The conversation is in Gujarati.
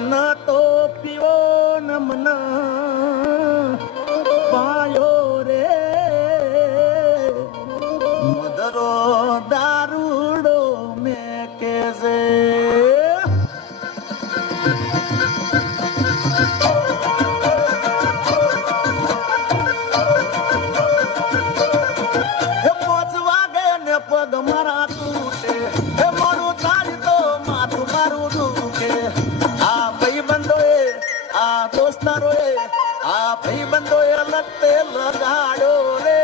ન તો પીવો ન મન પાયો રે મધરો દારૂડો મેં કે છે પગ મારા તૂટે હે મોડું થાય તો માથું મારું દુખે આ ભાઈબંધોએ આ દોસ્તારોએ આ ભાઈબંધોએ લગતે લગાડ્યો રે